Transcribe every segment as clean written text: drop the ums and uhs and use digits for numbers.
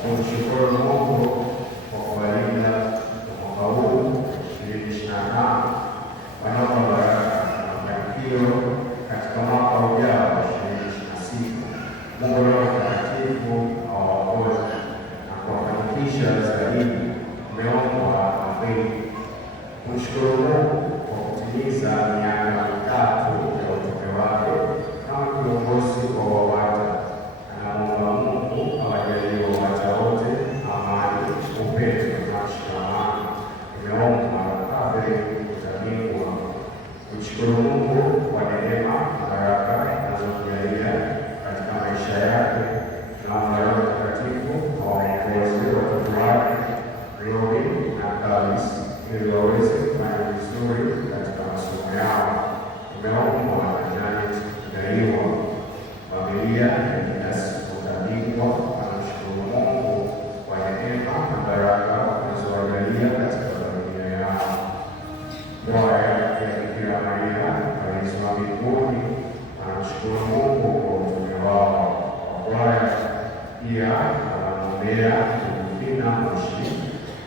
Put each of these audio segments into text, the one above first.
Kumshukuru Mungu kwa kuwalinda mwaka huu 2025 wanaomba baraka na mafanikio katika mwaka ujao 2026. Mungu Roho Mtakatifu awaongoze na kuwafanikisha zaidi. Tumeombwa na kweli. Kumshukuru Mungu kwa kutimiza miaka 3 ya utume wake kama kiongozi wa WAWATA. Anaomba Mungu awajalie WAWATA wote amani, upendo na mshikamano. Tumeomba Padre Mtakatifu. Kumshukuru Mungu kwa neema na baraka anazotujalia katika maisha yake. Naomba Roho Mtakatifu awaongoze watoto wake Robi na Kalis ili waweze kufanya vizuri katika masomo yao. Tumeomba Janet Daiwa, familia ya Didas Mutabingwa. Anamshukuru Mungu kwa neema na baraka anazowajalia katika familia yao. Kwaya ya Bikira Maria Rais wa Mbinguni anamshukuru Mungu kwa utume wao. Kwaya pia anamwombea Rufina Moshi.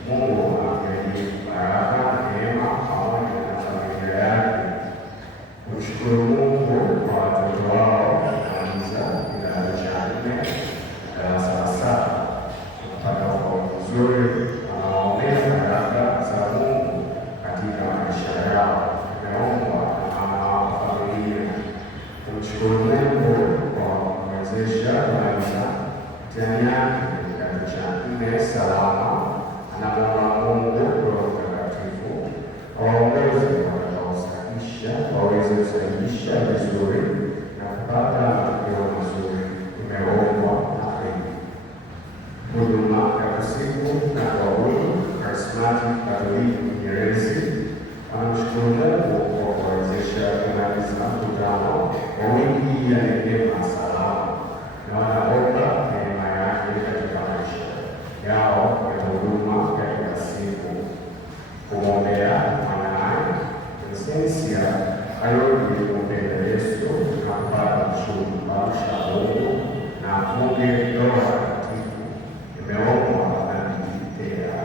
Mungu amjalie baraka na neema pamoja na familia yake. Kumshukuru Mungu kwa watoto wao kumaliza kidato cha 4 darasa la 7 kupata ufaulu mzuri. Anawaombea baraka za Mungu katika maisha yao. Tumeombwa na mama wa familia. Kumshukuru Mungu kwa kumwezesha kumaliza mtihani yake kidato cha 4 salama. Anamwomba Mungu Roho Mtakatifu awaongoze watakaosahihisha waweze kusahihisha vizuri na kupata matokeo mazuri. Tumeombwa na kweli. Huduma ya usiku na kuabudu Karismati Katoliki Kinyerezi anamshukuru Mungu kwa kuwezesha kumaliza mkutano wa wiki ya neema salama, na wanaomba neema yake katika maisha yao ya huduma ya kila siku. Kumwombea mwanaye Esensia arudi kumpenda Yesu na kupata kumsha Mungu na afunge ndoa takatifu. Imeombwa na Bikira.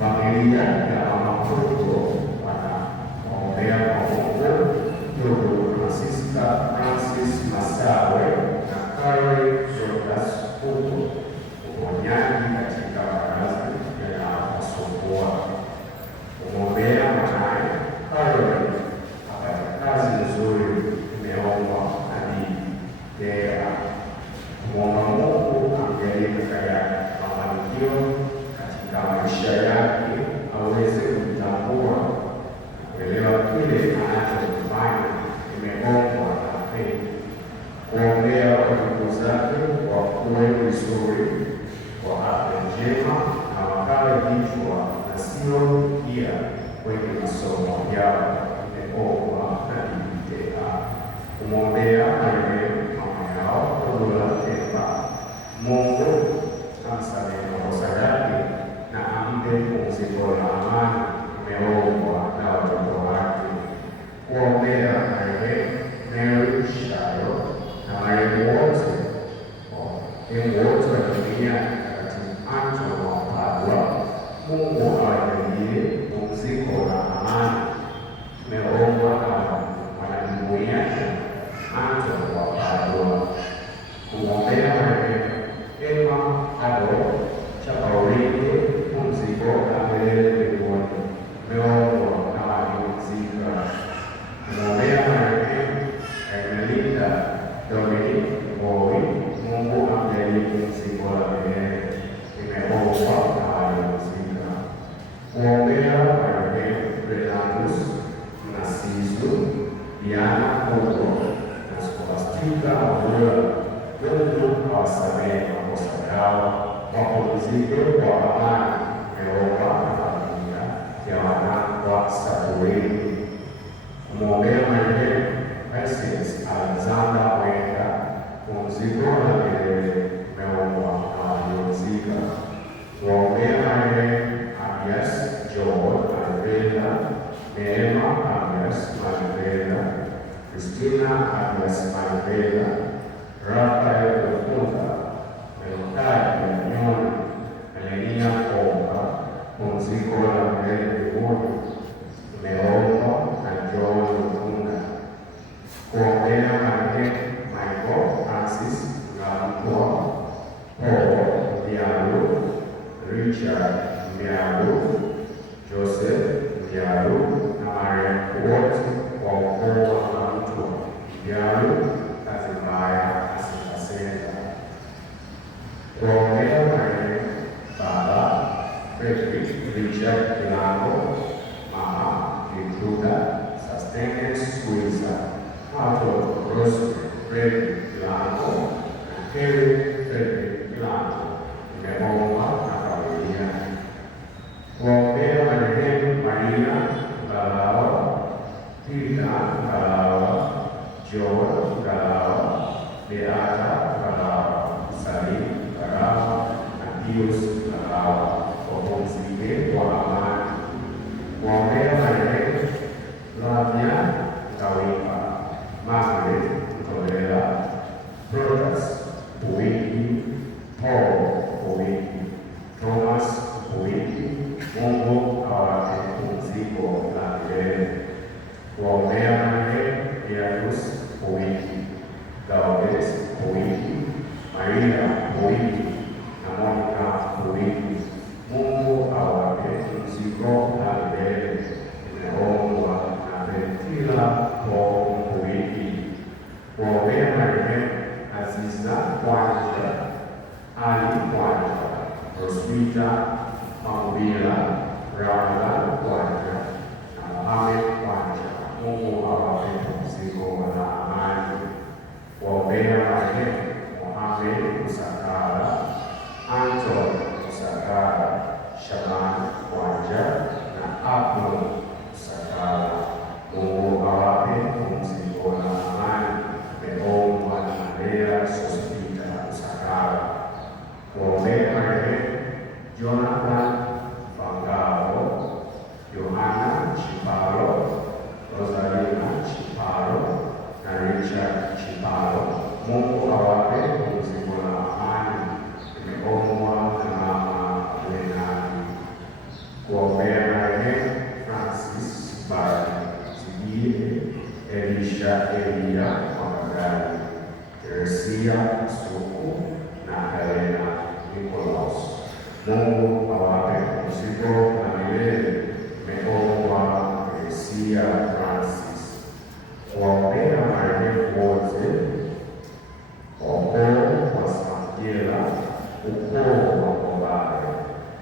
Familia ya mama mtoto wanaombea kwa Mungu ndugu Francis Masawe kuombea wajukuu zake wakuwe vizuri kwa afya njema na wakawe vichwa na sio pia kwenye masomo yao. Imeombwa na Biblia. Kumwombea marehemu mama yao Paula Temba. Mungu amsamehe makosa yake na ampe pumziko la amani. Imeombwa na watoto wake. Kuombea marehemu Mary Shayo na marehemu wote wa dunia katika Antony wa Padua. Mungu awajalie pumziko la amani. Imeombwa na wanajumuiya Antony wa Padua. Kumwombea marehemu Emma Ado Chapaulike pumziko la milele mbinguni. Imeombwa na waliomzika. Kumwombea marehemu Ermelinda Dominic Moi. Mungu amjalie pumziko la milele. Imeombwa na waliomzika. Kuombea marehemu Renatus Mnasizu, Diana Kogo na Scholastica Mabula. Mungu awasamehe makosa yao, wapumzike kwa amani. Imeombwa na familia ya Wanangwa Sabueli. Kumwombea marehemu Mrs. Alexander Wenga pumziko la milele. Imeombwa na waliomzika. Kuombea marehemu Agnes Joel Malvela, Neema Agnes Malvela, Christina Agnes Malvela, Rafael Ofunza, Melokadi Nyoni, Melania Komba pumziko la milele mbinguni. Imeombwa na John Lufunga. Kuombea marehemu Michael Francis Ngamtua, Paul Ndialu, Richard Ndialu, Joseph Ndialu na marehemu wote wa ukoo wa Ngamtua Ndialu Kazibaya Asipasenda. Kuombea marehemu Baba Frederick Richard Kilango, Mama Vitruda Sustenance Suiza, watoto Rosemary Frederick Kilango na Kerry Frederick Kilango. Imeombwa na familia. Kuombea marehemu Marina Ngalawa, Peter Ngalawa, George Ngalawa, Beata Ngalawa, Salim Ngalawa na Pius Ngalawa wapumzike kwa amani. Kuombea marehemu Lavia Ngawimba, Margaret Mtolela, Protas Uwiki, Paul Uwiki, Thomas Uwiki. Mungu awape pumziko la milele. Kuombea marehemu Beatus Uwiki, Gaudet Uwiki, Maria Uwiki na Monica Uwiki. Mungu awape pumziko la milele. Imeombwa na Betila Paul Uwiki. Kuombea marehemu Aziza Kwanja, Ali Kwanja, Roswita Mambila, Ramadhan Kwanja na Mohamed Kwanja. Mungu awape pumziko la amani. Kuombea marehemu Mohamed Usakara, Anton Usakara, Shaban Kwanja na Abdul Usakara. Mungu awape pumziko la amani. Imeombwa na Maria Sospita Usakara. Kuombea marehemu Jonathan Fangaro, Yohana Chiparo, Rosalina Chiparo na Richard Chiparo. Mungu awape pumziko la amani. Imeombwa na mama Wenani. Kuombea marehemu Francis Bari Zibie, Elisha Elia Magagari, Teresia Suku na Helena Nikolaus. Mungu awape pumziko la milele. Imeombwa Teresia Francis. Kuombea marehemu wote ukoo wa Samjela, ukoo wa Kobare,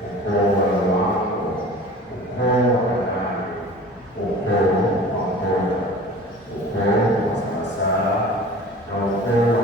ukoo wa Luango, ukoo wa Kadani, ukoo wa Mkoda, ukoo wa Sarasara na ukoo wa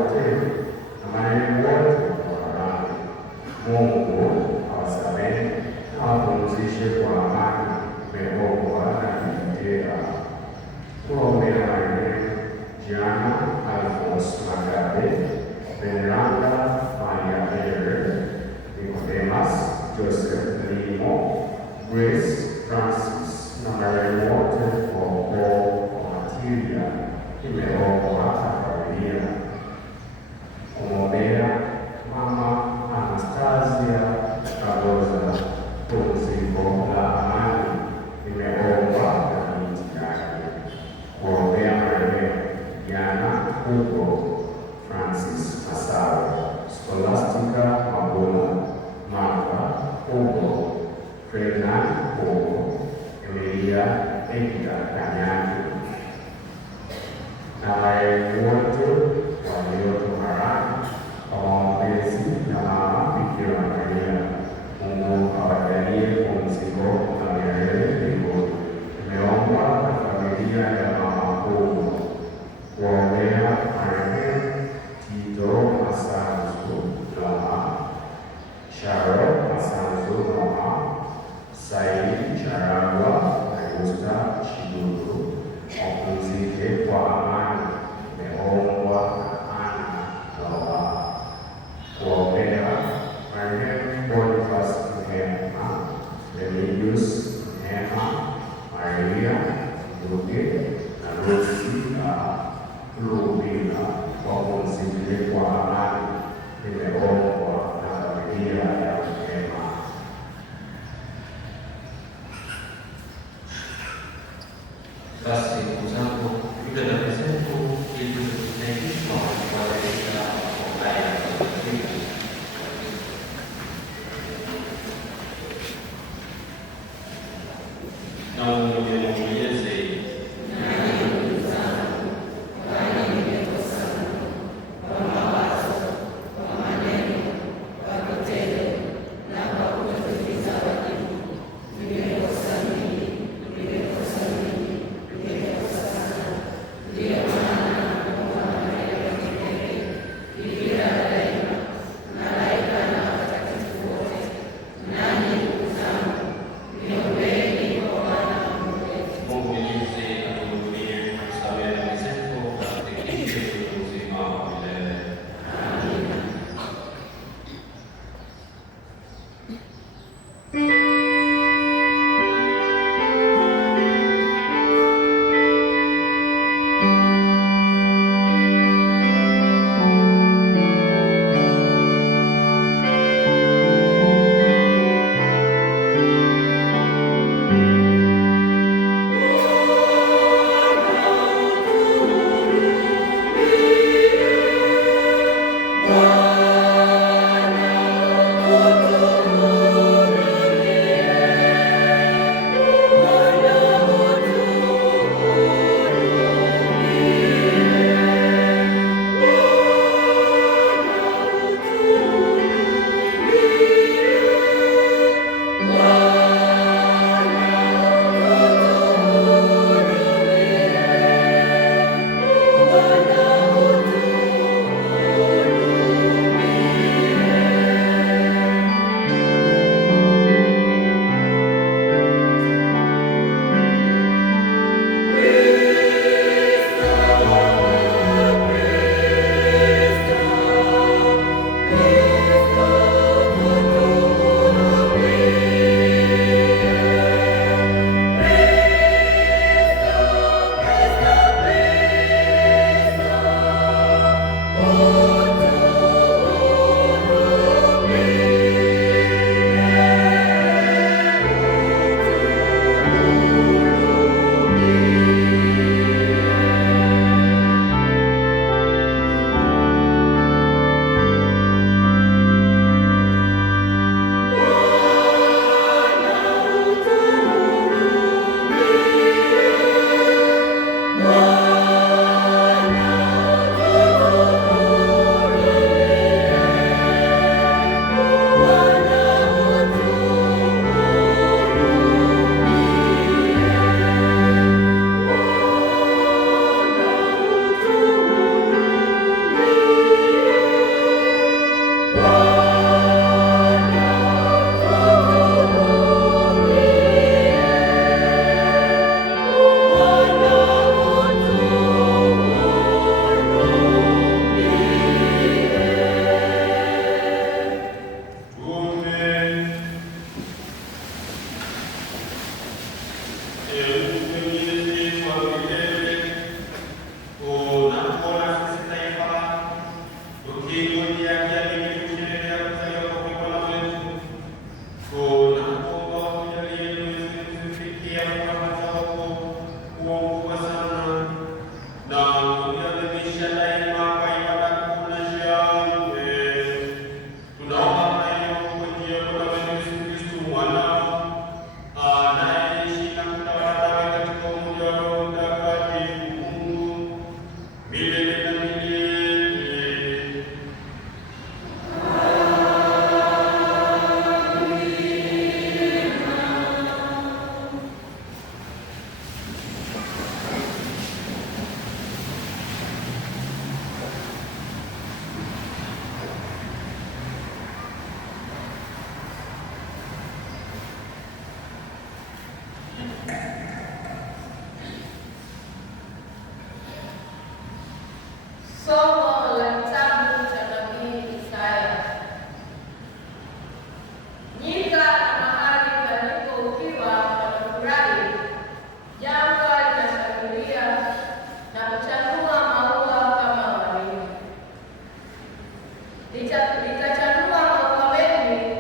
litachanua maua mengi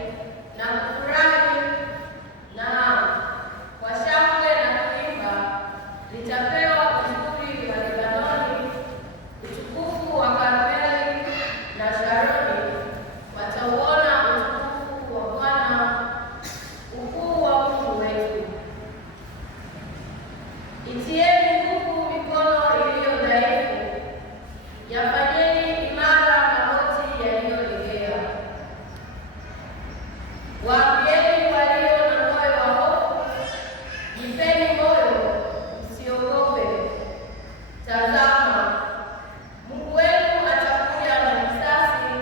na kufurahi, na kwa shangwe na kuimba litapewa uzuri wa Lebanoni, utukufu wa Karmeli na Sharoni. Watauona utukufu wa Bwana, ukuu wa Mungu wetu. Itieni nguvu mikono iliyo dhaifu, yafanyeni imara magoti yaliyolegea. Waambieni walio na moyo wa hofu, jipeni moyo, msiogope. Tazama, Mungu wenu atakuja na kisasi,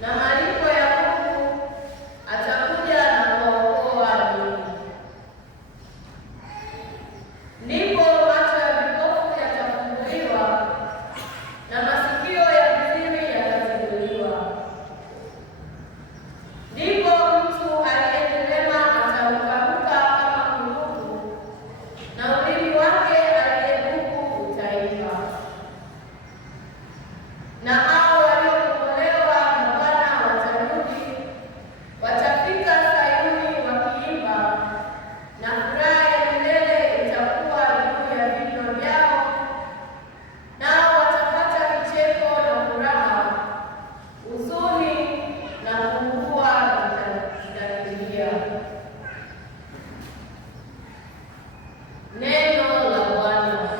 na malipo ya Mungu atakuja na kuwaokoa ninyi. Ndipo macho ya vipofu yatafunguliwa na masikio ya viziwi yatafunguliwa. Ndipo mtu aliyekilema atarukaruka kama kunguru, na ulimi wake aliyebubu utaimba. Na hao waliokombolewa na Bwana watarudi, watafika Sayuni wakiimba, na furaha ya milele itakuwa juu ya vichwa vyao. Nao watapata kicheko na furaha, huzuni na kuugua zitakimbia. Neno la Bwana.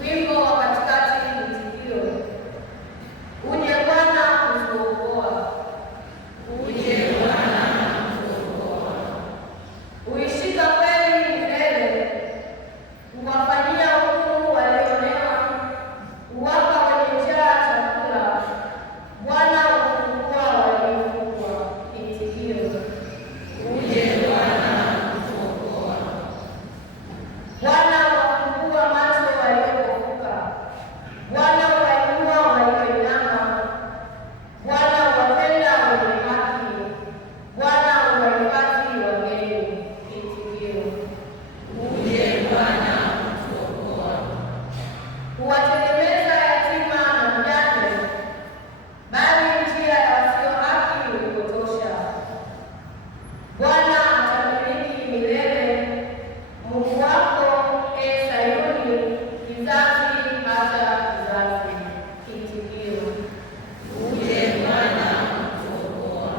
Wimbo wa katikati ni mtikio. Uje Bwana kutuokoa, uje Bwana kutuokoa. Uishika kweli milele, kuwafanyia hukumu walioonewa, kuwapa wenye njaa chakula. Bwana hufungua waliofungwa. Itikio. Uje Bwana kutuokoa. Bwana huwafungua macho waliopofuka. Bwana huwainua walioinama. Bwana huwapenda wenye haki. Bwana huwahifadhi wageni. Itikio. Uje Bwana kutuokoa. Huwategemeza yatima na mjane, bali njia ya wasio haki hupotosha. Bwana atamiliki milele, Mungu wako, ee Sayuni, kizazi hata kizazi. Itikio. Uje Bwana kutuokoa.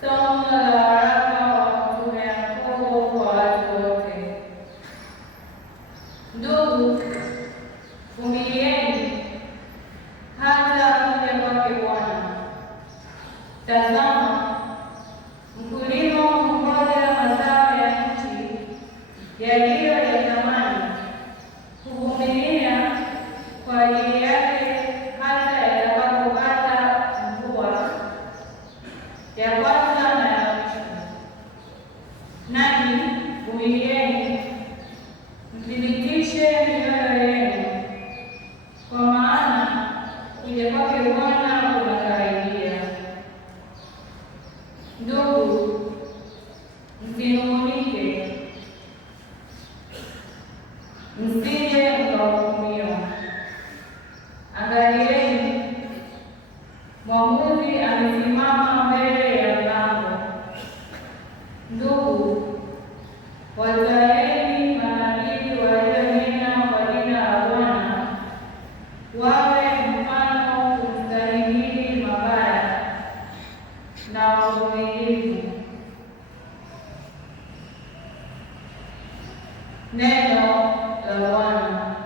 Somo la waraka wa Mtume Yakobo kwa watu wote. Ndugu, vumilieni hata kuja kwake Bwana. Tazama, mkulima hungoja mazao ya nchi yaliyo ya thamani, huvumilia kwa ajili yake hata yatakapopata mvua ya kwanza na ya mwisho. Nanyi vumilieni, mthibitishe mioyo yenu, kwa maana kuja kwake Bwana kunakaribia. Ndugu, msinung'unike, msije mkahukumiwa. Angalieni, mwamuzi amesimama mbele ya mlango. Ndugu, watwaeni manabii walionena kwa jina la Bwana, wawe mfano kumstahimili mabaya na wavumilivu. Neno la Bwana.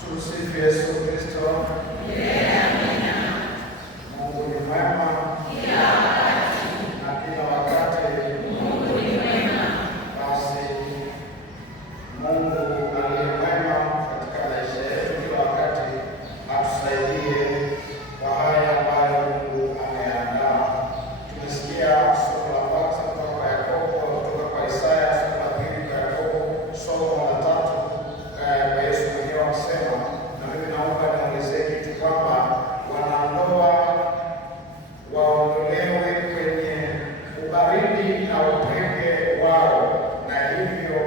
Tumsifu Yesu Kristo. Mungu ni mwema na kila wakati. Basi Mungu aliye mwema katika maisha yetu kila wakati atusaidie kwa haya ambayo Mungu ameandaa. Tumesikia somo la kwanza kutoka kwa Yakobo, kutoka kwa Isaya, somo la pili kwa Yakobo, somo la tatu kwa Yesu mwenyewe akisema, na mimi naomba niongezee kitu kwamba wanandoa waondolewe kwenye ubaridi na upweke wao, na hivyo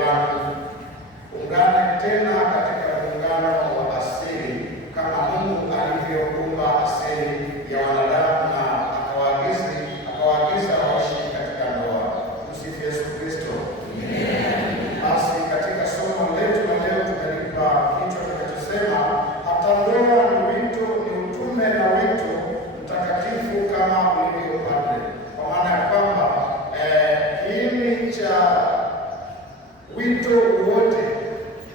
waungane tena katika muungano wa asili kama Mungu alivyoumba asili ya wanadamu na akawaagiza waishi katika ndoa. Msifu Yesu Kristo. Basi katika somo letu la leo tumelipa kichwa kinachosema hata ndoa ni wito, ni utume na wito mtakatifu kama ulivyo padre, kwa maana ya kwamba kiini cha wito wote,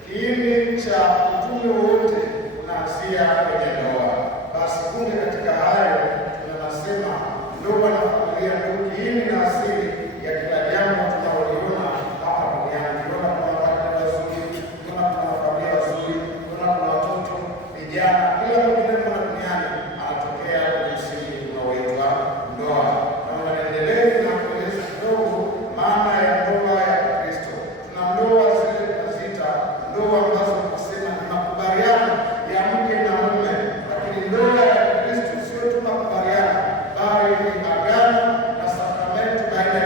kiini cha utume wote unaanzia kwenye ndoa. Basi kumbe katika hayo tunasema ndoa na familia ndio kiini na asili ya kila jambo tunaloliona hapa duniani. Tunaona kuna familia nzuri, tunaona kuna familia nzuri, tunaona kuna watoto, vijana, kila mwingine mwana duniani anatokea kwenye msingi unaoitwa ndoa. Na wanaendelea na kueleza kidogo maana ya ndoa ya Kristo. Tuna ndoa zile tunaziita ndoa ambazo tunasema ni makubaliano ya mke na mume, lakini ndoa ya Kristo sio tu makubaliano, bali ni agano na sakramenti baina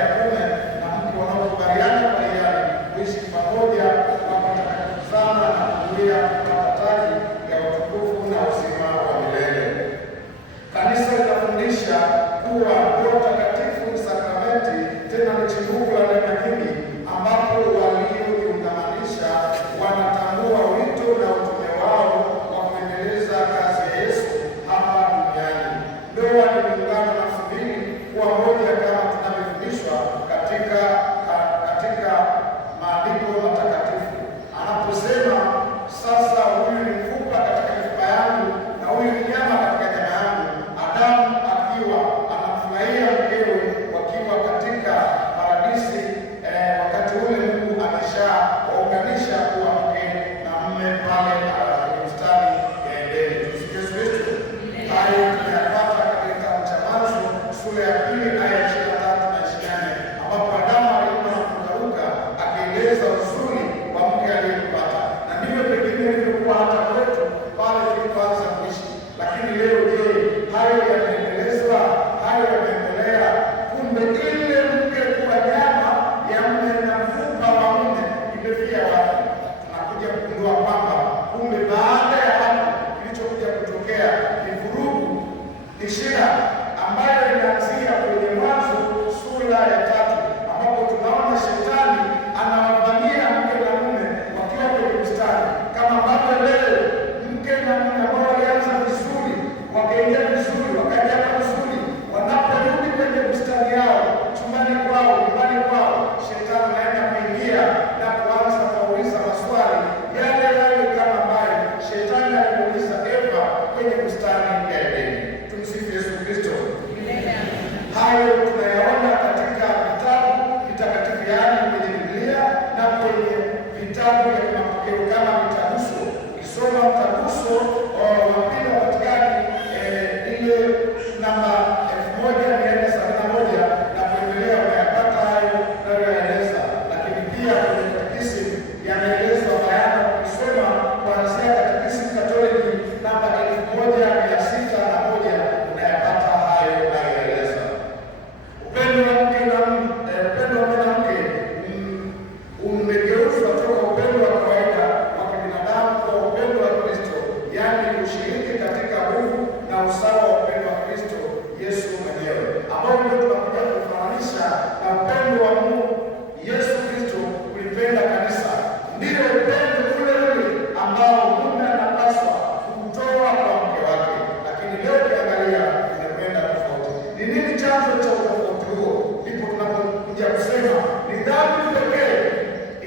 ukisoma mtaguso wa pili wa Vatikani ile namba 1471 na kuendelea, unayapata hayo nayoyaeleza. Lakini pia kwenye katekisimu yanaelezwa bayana, ukisoma kuanzia katekisimu Katoliki namba 1601 unayapata hayo nayoyaeleza. Upendo wa mke na upendo wa mwanamke umegeuzwa toka upendo wa kawaida wa kibinadamu kwa upendo wa Kristo, yaani kushiriki katika nguvu na usawa wa upendo wa Kristo Yesu mwenyewe, ambao ndio tunakuja kufananisha na upendo wa Mungu. Yesu Kristo kulipenda kanisa, ndio upendo ule ule ambao mume anapaswa kutoa kwa mke wake. Lakini leo ukiangalia imekwenda tofauti. Ni nini chanzo cha utofauti huo? Ndipo tunapokuja kusema ni dhambi pekee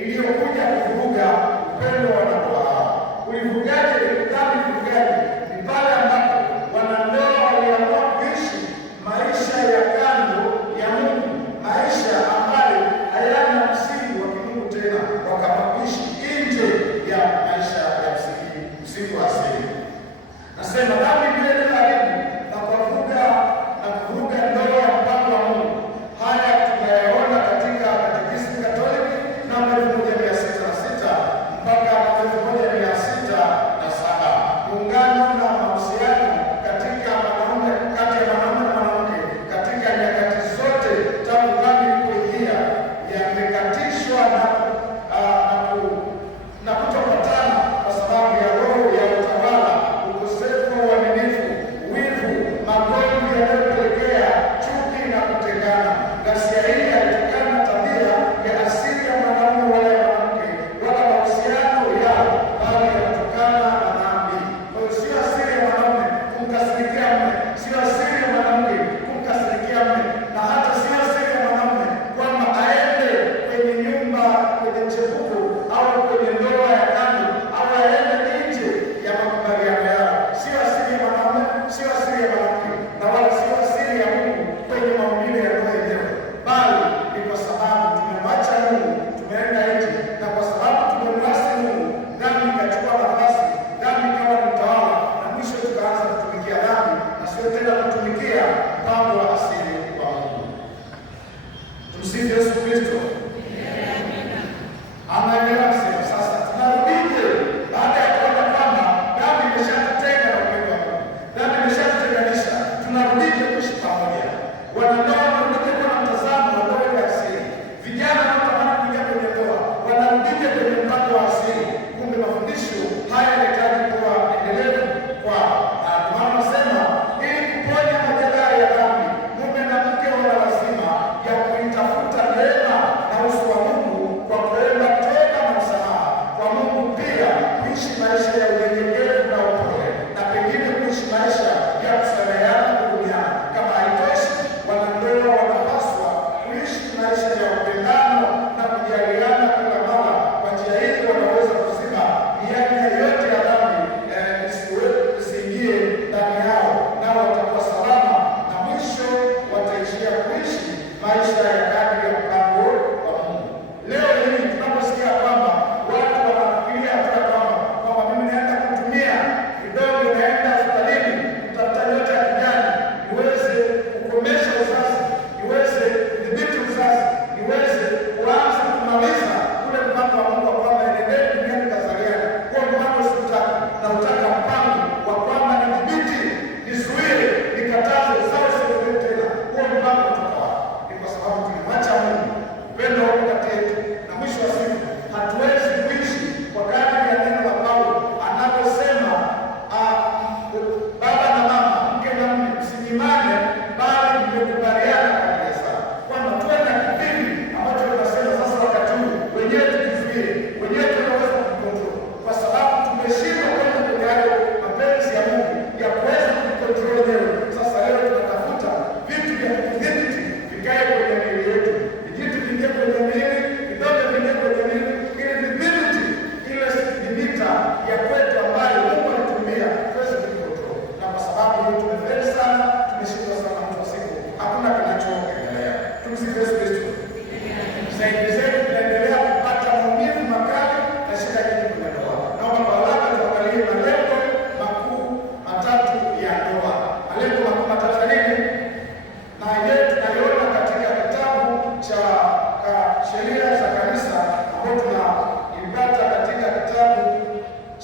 iliyokuja kuvuruga upendo wa wanandoa hao. Ulivugaje dhambi? Kuvugaje? Ni pale ambapo wanandoa waliamua kuishi maisha ya kando ya Mungu, maisha ambayo hayana msingi wa kimungu tena, wakakuishi nje ya maisha ya msingi wa asili. Nasema dhambi ndio inaharibu na kuvuruga ndoa ya mpango wa Mungu. Haya tunayaona katika katekisimu Katoliki namba 1606 mpaka 1607, muungano na mahusiano kati ya mwanaume na mwanamke katika nyakati zote tangu dhambi ilipoingia yamekatishwa na kutopatana kwa sababu ya roho ya utawala, ukosefu wa uaminifu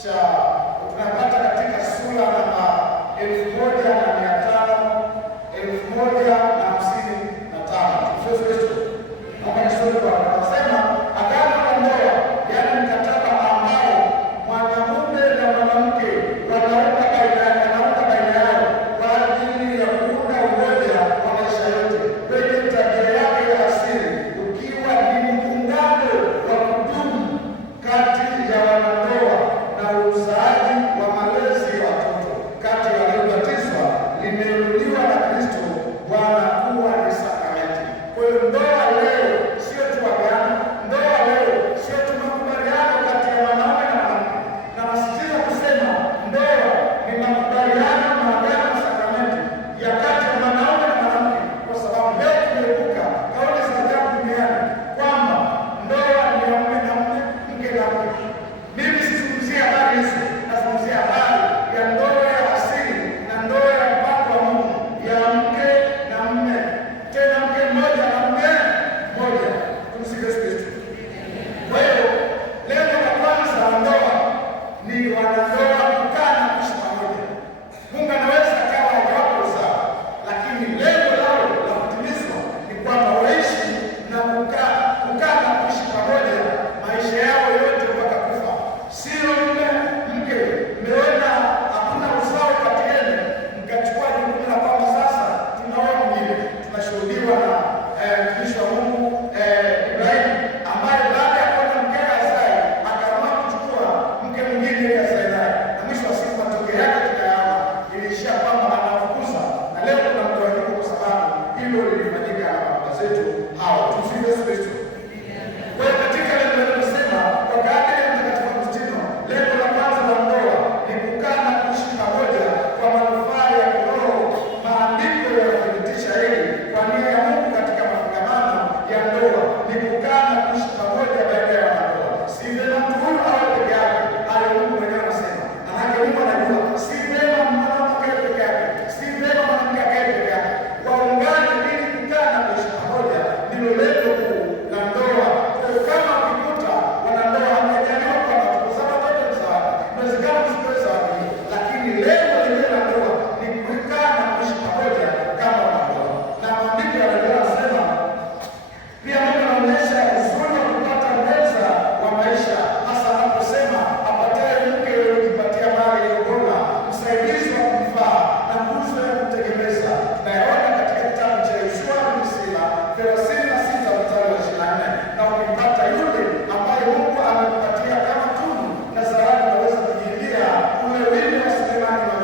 tunapata katika sura namba 1555. Yesu Kristo anasema agano la ndoa, yaani mkataba ambao mwanamume na mwanamke wanauka baina yao kwa ajili ya kuunda umoja wa maisha yote kwenye tabia yake ya asili, ukiwa ni muungano wa kudumu kati ya wanandoa na uzaaji wa malezi ya watoto kati ya waliobatizwa, limeinuliwa na Kristo Bwana kuwa ni sakramenti. Kwa hiyo ndoa leo sio tu agano, ndoa leo sio tu makubaliano kati ya wanaume na wanawake. Na nasisitiza kusema ndoa ni makubaliano, maagano na sakramenti ya kati ya wanaume na wanawake, kwa sababu leo tumeepuka kauli za ajabu duniani kwamba ndoa ni ya mume na mume, mke na mke. Mimi sizungumzia habari hizo, nazungumzia habari ya ndoa ya asili na ndoa ya mpango wa Mungu ya mke na mume, tena mke mmoja na mume mmoja. Tumsifu Yesu Kristo. Kwa hiyo lengo la kwanza la ndoa ni wanandoa kukaa na kuishi pamoja. Mungu anaweza akawa hajawapo sawa, lakini lengo lao la kutimizwa ni kwamba waishi na kukaa na kuishi pamoja maisha yao yote mpaka kufa. Sio mume mke mmeona hakuna uzao kati yenu, mkachukua jukumu la kwamba sasa tunaoa mwingine. Tunashuhudiwa na mtumishi wa Mungu Ibrahimu, ambaye baada ya kuona mkewe hazai akaamua kuchukua mke mwingine ili azae naye, na mwisho wa siku matokeo yake tunayaona, iliishia kwamba anafukuza, na leo kuna mgawanyiko kwa sababu hilo lilifanyika na baba zetu hawa. Tumsifu Yesu Kristo. Kwa hiyo katika lengo linalosema kwa kadri ya Mtakatifu Agustino, lengo la kwanza la ndoa ni kukaa na kuishi pamoja kwa manufaa ya kiroho. Maandiko yanathibitisha hili kwa nia ya Mungu katika mafungamano ya ndoa ni kukaa na kuishi pamoja baina ya wanandoa. Si vema mtu huyu awe peke yake, hayo Mungu mwenyewe anasema. Manake Mungu anajua si vema mwanamke akae peke yake, si vema mwanamke akae peke yake. Waungane ili kukaa na kuishi pamoja, ndilo lengo kuu la ndoa. Kama ukikuta wanandoa hamjajaliwa kwa kuzaa watoto ni zawadi, inawezekana msipewe zawadi hiyo, lakini lengo lenyewe la ndoa ni kukaa na kuishi pamoja kama wanandoa. Na maandiko yanasema pia, Mungu anaonyesha uzuri wa kupata mwenza wa maisha, hasa anaposema apataye mke hujipatia mali iliyo bora, msaidizi wa kumfaa na nguzo ya kutegemeza. Tunayaona katika kitabu cha Yoshua bin Sira 36 mstari wa 24. Na ukipata yule ambaye Mungu amempatia kama tunu na zawadi, unaweza kujilia ule wimbo wa Sulemani na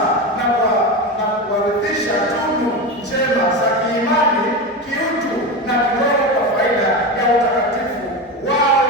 kuwatunza na kuwarithisha tunu njema za kiimani, kiutu na kiroho kwa faida ya utakatifu wao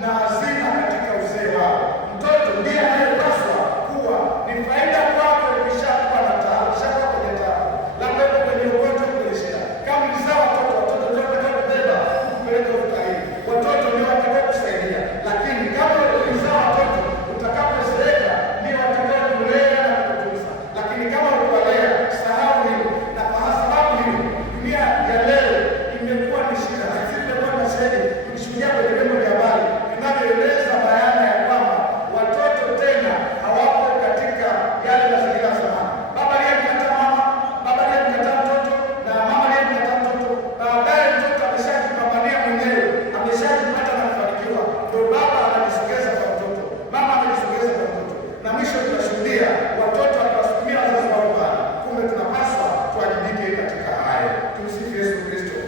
na hazina katika uzee wao. Mtoto ndiye anayepaswa kuwa ni faida kwako ukishakuwa na taabu, ukishakuwa kwenye taabu, labda uko kwenye ugonjwa, kwenye shida. Kama ulizaa watoto ndio watakao kubeba kupeleka hospitalini, watoto ndio watakao kusaidia. Lakini kama ulizaa watoto, utakapozeeka ndio watakao kulea na kukutunza. Lakini kama ukuwalea, sahau hilo. Na kwa sababu hiyo dunia ya leo imekuwa ni shida. Sisi tumekuwa na shida tukishuhudia kwenye vyombo vya habari vinavyoeleza bayana ya kwamba watoto tena hawapo katika yale mazingira ya zamani. Baba aliyemkataa mama, baba aliyemkataa mtoto, na mama aliyemkataa mtoto, baadaye mtoto ameshajipambania mwenyewe, ameshajipata na kufanikiwa, ndio baba anajisogeza kwa mtoto, mama anajisogeza kwa mtoto, na mwisho tunashuhudia watoto wakiwasukumia wazazi wao mbali. Kumbe tunapaswa tuwajibike katika haya. Tumsifu Yesu Kristo.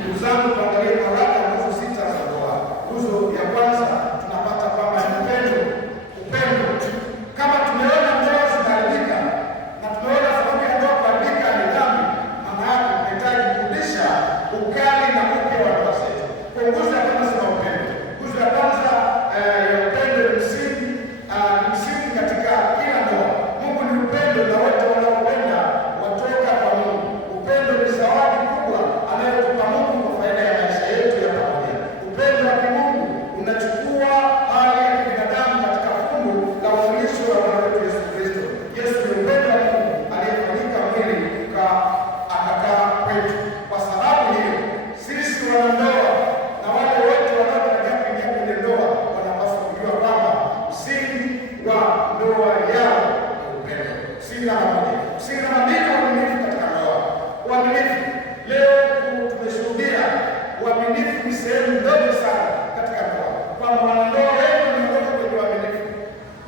Ndugu zangu, tuangalie haraka nguzo 6 za ndoa. Nguzo ya kwanza tunapata kwamba ni upendo. Upendo, kama tumeona ndoa zinaharibika na tumeona sababu ya ndoa kuharibika ni dhambi, maana yake tunahitaji kurudisha ukali na upya wa ndoa zetu. Kwa nguzo ya kwanza sema upendo. Nguzo ya kwanza ya upendo ni msingi katika kila ndoa. Mungu ni upendo na wote wanaopenda watoka kwa Mungu. Upendo ni zawadi kubwa anayotupa Mungu kwa faida ya maisha yetu ya pamoja. Upendo wa kimungu unachukua hali ya kibinadamu katika fungu la ufunuo wa Bwana wetu Yesu Kristo. Yesu ni upendo wa Mungu aliyefanyika mwili akakaa kwetu. Kwa sababu hiyo, sisi wanandoa na wale wote wanaotarajia kuingia kwenye ndoa wanapaswa kujua kwamba msingi wa ndoa yao ni upendo. Msingi namba moja. Msingi namba mbili, uaminifu katika ndoa. Uaminifu, leo tumeshuhudia uaminifu ni sehemu ndogo sana katika ndoa, kwamba wanandoa wengi wanaondoka kwenye uaminifu.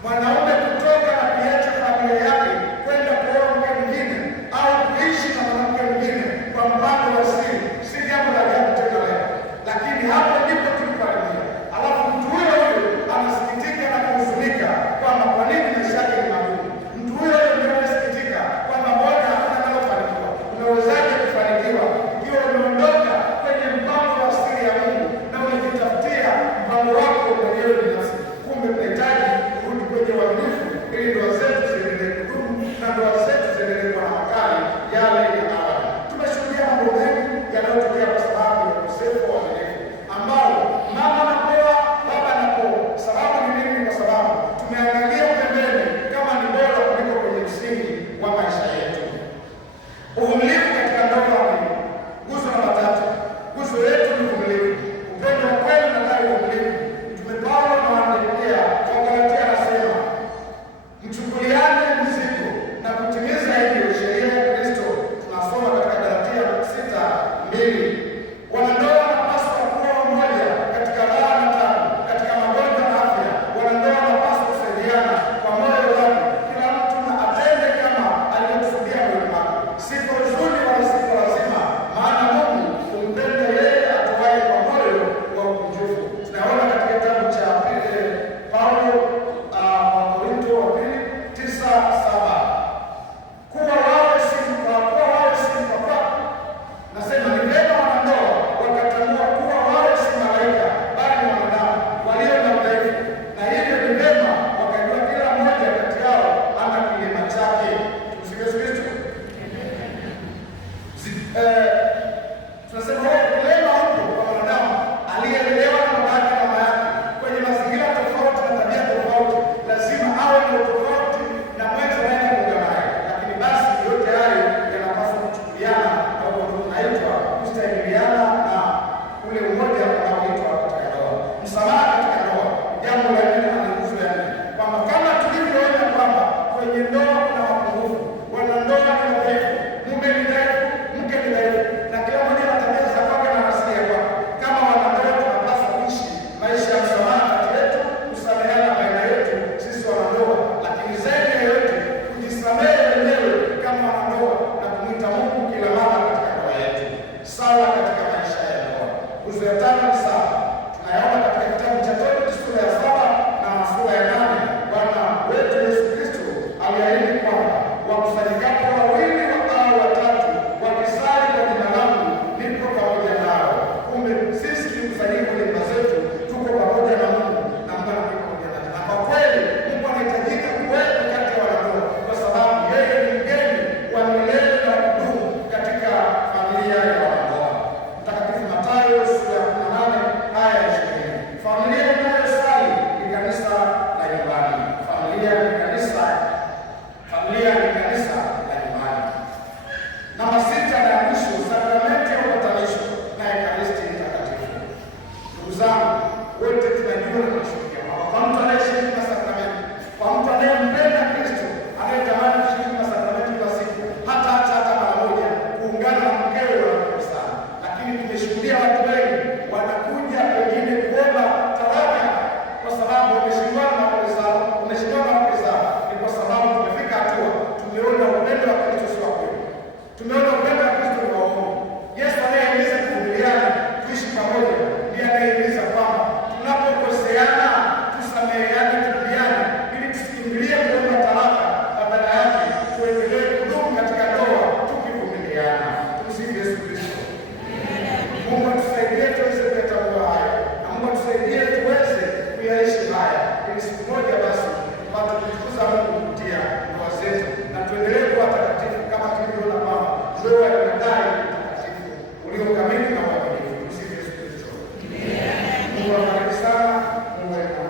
Mwanaume kutoka na kuiacha familia yake kwenda kuoa mke mwingine au kuishi na mwanamke mwingine kwa mpango wa siri si jambo la ajabu tena leo, lakini hapo ndipo tulipoanzia. Alafu mtu huyo anasikitika na kuhuzunika kwamba kwa nini maisha yake ni magumu. Mtu huyo ndio anasikitika kwamba mbona hakuna analofanikiwa. Unawezaje kufanikiwa ikiwa umeondoka kwenye mpango wa siri ya Mungu na unajitafutia mpango wako mwenyewe binafsi? Kumbe tunahitaji kurudi kwenye uaminifu ili ndoa zetu ziendelee kudumu na ndoa zetu ziendelee kuwa na makali yale ya awali. Tumeshuhudia mambo mengi yanayotokea kwa sababu ya ukosefu wa uaminifu, ambao mama anapoa, baba anapoa. Sababu ni nini? Kwa sababu tumeangalia pembeni kama ni bora kuliko kwenye msingi wa maisha yetu. Uvumilivu katika ndoa ni nguzo namba 3. Nguzo yetu ni uvumilivu. Upendo wa kweli unadai uvumilivu. Mtume Paulo anawaandikia Wagalatia, anasema mchukuliane mizigo na kutimiza hivyo sheria ya Kristo. Tunasoma katika Galatia 6:2. Wanandoa wanapaswa kuwa wamoja katika raha na taabu, katika magonjwa na afya. Wanandoa wanapaswa kusaidiana kwa moyo wake, kila mtu na atende kama alivyokusudia moyoni mwake, si kwa huzuni wala si kwa lazima, maana Mungu humpenda yeye atoaye kwa moyo wa ukunjufu. Tunaona katika kitabu cha Paulo Wakorintho wa pili 9:7, kuwa wawe si mpaka. Nasema ni vyema wanandoa wakatambua kuwa wawe si malaika, bali ni wanadamu walio na udhaifu, na hivyo ni vyema wakajua kila mmoja kati yao ana kilema chake. Tumsifu Yesu Kristo. Tunasema kilema huko kwa wanadamu aliyelelewa na baba yake na mama yake kwenye mazingira tofauti na tabia tofauti, lazima awe na tofauti na mwenza naye kuungana naye. Lakini basi yote hayo yanapaswa kuchukuliana na unaitwa kustahimiliana na ule umoja unaoitwa katika ndoa. Msamaha katika ndoa, jambo la nne na nguzo ya nne, kwamba kama tulivyoona kwamba kwenye ndoa kuna mapungufu, wanandoa ni wadhaifu, mume ni dhaifu, mke ni dhaifu, na kila mmoja ana tabia za kwake na asili ya kwake. Kama wanandoa tunapaswa kuishi maisha ya msamaha kati yetu, kusameheana baina yetu sisi wanandoa, lakini zaidi ya yote kujisamehe wenyewe kama wanandoa na kumwita Mungu kila mara katika ndoa yetu. Sala katika maisha ya ndoa. Nguzo ya 5 ni sala. Tunayaona katika kitabu cha Tobit sura ya 7 na sura ya 8. Bwana wetu Yesu Kristo aliahidi kwamba wakusanyikapo wawili au watatu wakisali kwa jina langu, nipo pamoja nao. Kumbe sisi tukikusanyika kwenye nyumba zetu tuko pamoja na Mungu na Mungu anakuwa pamoja nasi. Na kwa kweli Mungu anahitajika kuwepo kati ya wanandoa, kwa sababu yeye ni mgeni wa milele na kudumu katika familia ya wanandoa. Mtakatifu Mathayo sura ya 18 aya ya 20. Familia inayosali ni kanisa la nyumbani. Familia ni kanisa la nyumbani. Namba 6 na ya mwisho, sakramenti ya upatanisho na ekaristi takatifu. Ndugu zangu wote, tunajua na tunashuhudia kwamba kwa mtu anayeshiriki masakramenti, kwa mtu anayempenda Kristo, anayetamani kushiriki masakramenti kwa siku, hata mara moja kuungana na mkewe wanakosana. Lakini tumeshuhudia watu wengi wanakuja pengine kuomba talaka kwa sababu wameshindwana na wake zao. Ni kwa sababu tumefika hatua tumeona upendo wa Kristo sio wa kweli. Tumeona upendo wa Kristo ni wa uongo. Yesu anayehimiza kuvumiliana, tuishi pamoja, ndiye anayehimiza kwamba tunapokoseana tusameheane, turudiane, ili tusikimbilie kuomba talaka, badala yake tuendelee kudumu katika ndoa tukivumiliana. Tumsifu Yesu Kristo. Mungu atusaidie tuweze kuyatambua haya, na Mungu atusaidie tuweze kuyaishi haya, ili siku moja basi tupate kumtukuza Mungu kupitia ndoa zetu, na tuendelee kuwa takatifu kama tulivyoona kwamba ndoa inadai utakatifu ulio kamili na uaminifu. Tumsifu Yesu Kristo. Mungu awabariki sana. Mungu mwema.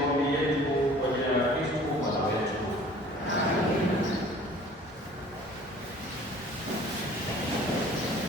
for